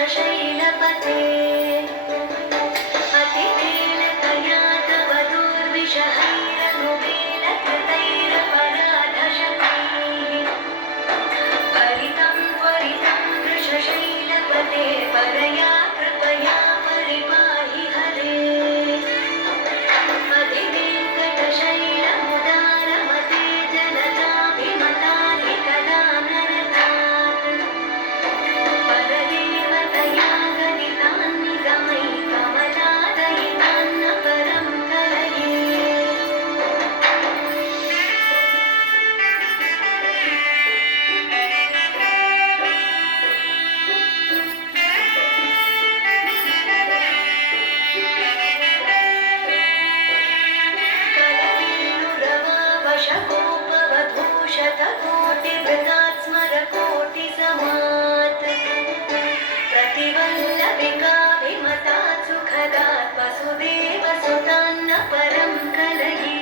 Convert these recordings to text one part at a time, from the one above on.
शेषशैलपते अतिवेलतया तव दुर्विषहैरनुवेलकृतैरपराधशतैः परितं त्वरितं वृषशैलपते परया कृपया परिपाहि हरे अधिवेङ्कटशैलमुदारमते जनताभिमताधिकदानरतात् परदेवतया गणितान्निगमैकमलादयितान्न परं कलये कलविल्लुरवावशकोपवधूशतकोटिवृतात् स्मरकोटिसमात् प्रतिवल्लभिकाभिमतात् सुखदात् वसुदेवसुतान्न परं कलये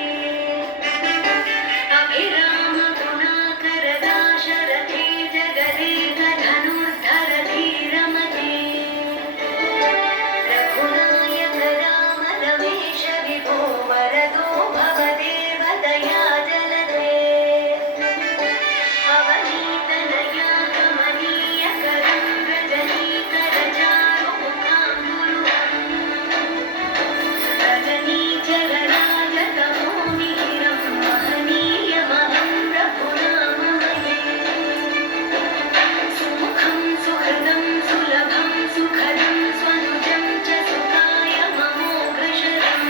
अभिरामगुणाकरदाशरथे जगदेकधनुर्धर धीरमते रघुनायक राम रमेश विभो वरदो भवदेव दया जलदे अवनीतनया कमनीय करं रजनीकर चारुमुखां रजनीचर राजतमोमीरं महनीयमहं प्रभुनामये सुमुखं सुहृदं सुलभं सुखदं स्वनुजं च सुखाय ममोघशरम्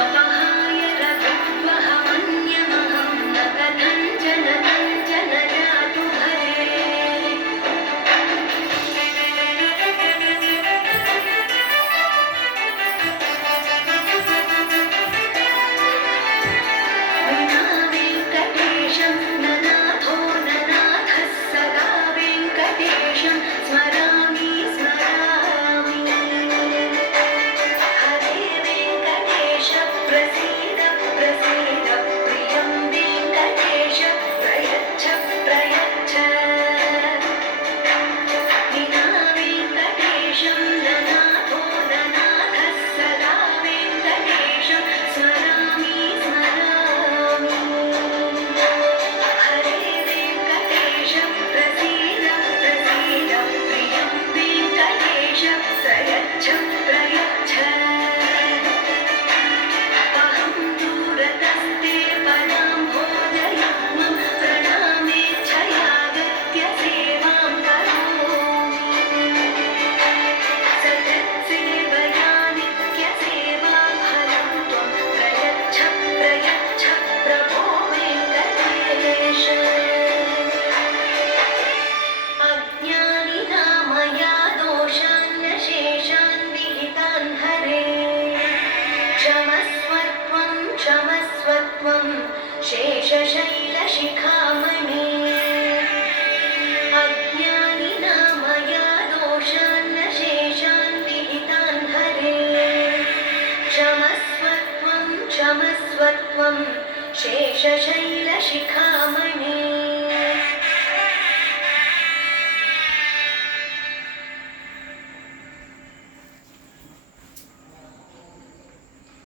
अपहाय रघुत्वहमन्यमहं न कथञ्चन कञ्चन जातु हरे विना वेङ्कटेशं ननाथो ननाथः सदा वेङ्कटेशं स्मरामि स्मरामि हरे वेङ्कटेश प्रसीद प्रसीद प्रियं वेङ्कटेश प्रयच्छ प्रयच्छ विना वेङ्कटेशं ननाथो ननाथः सदा वेङ्कटेशं स्मरामि स्मरामि हरे वेङ्कटेश प्रसीद प्रसीद प्रियं वेङ्कटेश प्रयच्छ प्रयच्छ अहं दूरतस्ते पदाम्भोजयुग्मं प्रणामेच्छयागत्य सेवां करोमि सतत्सेवया नित्यसेवाफलं त्वं प्रयच्छ प्रयच्छ प्रभो वेङ्कटेश अज्ञानिना मया दोषान्यशेषान् विहितान् हरे क्षमस्वत्वं क्षमस्वत्वं शेषशैलशिखामणे अज्ञानिना मया दोषान्यशेषान् विहितान् हरे क्षमस्वत्वं क्षमस्वत्वं शेषशैलशिखामणे